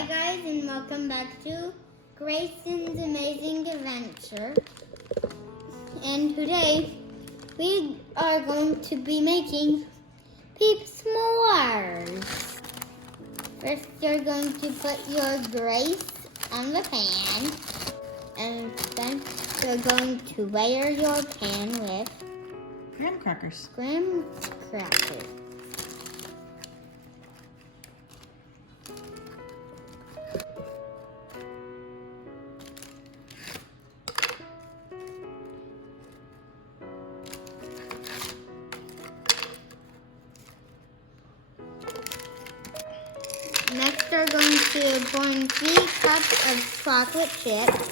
Hi guys, and welcome back to Grayson's Amazing Adventure. And today we are going to be making Peeps s'mores. First, you're going to put your Grace on the pan, and then you're going to layer your pan with graham crackers. graham crackers. Next, we're going to pour in 3 cups of chocolate chips.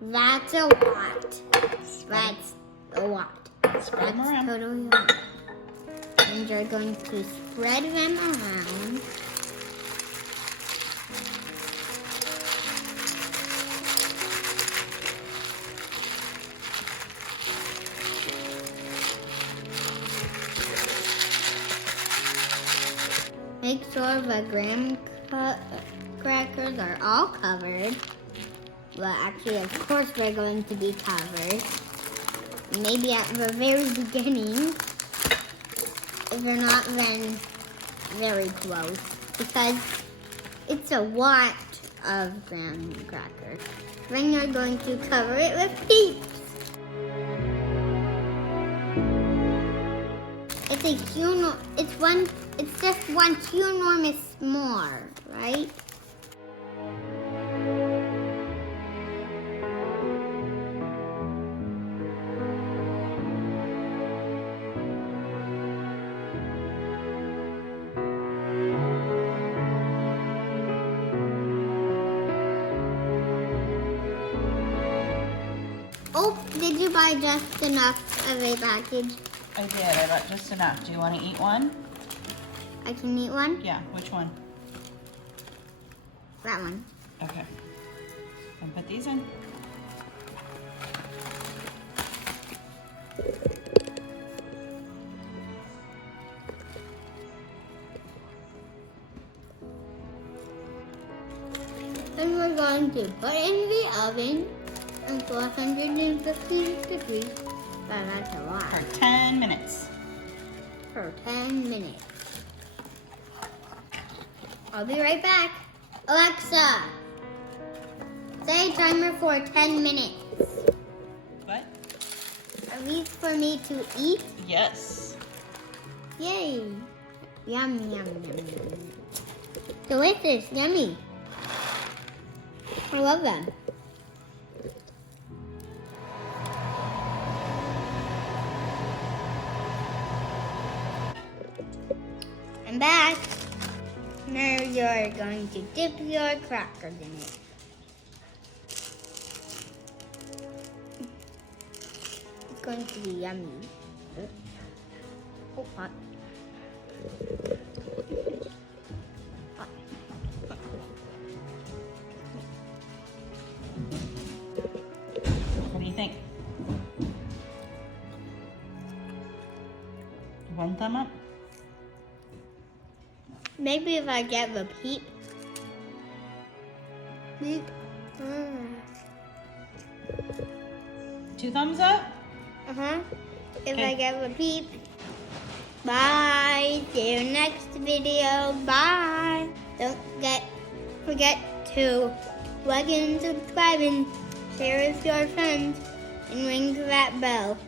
That's a lot. That's a lot. Spread them around. Totally a lot. And you're going to spread them around. Make sure the graham crackers are all covered. Well, actually, of course, they're going to be covered. Maybe at the very beginning. If they're not, then very close. Because it's a lot of graham crackers. Then you're going to cover it with Peeps. It's just one enormous s'more, right? Oh, did you buy just enough of a package? I did. I bought just enough. Do you want to eat one? I can eat one? Yeah. Which one? That one. Okay. And put these in. And we're going to put in the oven at 450 degrees. Wow, that's a lot. For 10 minutes. For 10 minutes. I'll be right back. Alexa, say timer for 10 minutes. What? Are these for me to eat? Yes. Yay. Yum, yum, yum, yum. Delicious, yummy. I love them. I'm back. Now you're going to dip your crackers in it. It's going to be yummy. Oh, hot. Hot. What do you think? One thumb up? Maybe if I get the peep. Peep. 2 thumbs up? Uh-huh. If Okay. I get the peep. Bye. See you next video. Bye. Don't forget to like and subscribe and share with your friends and ring that bell.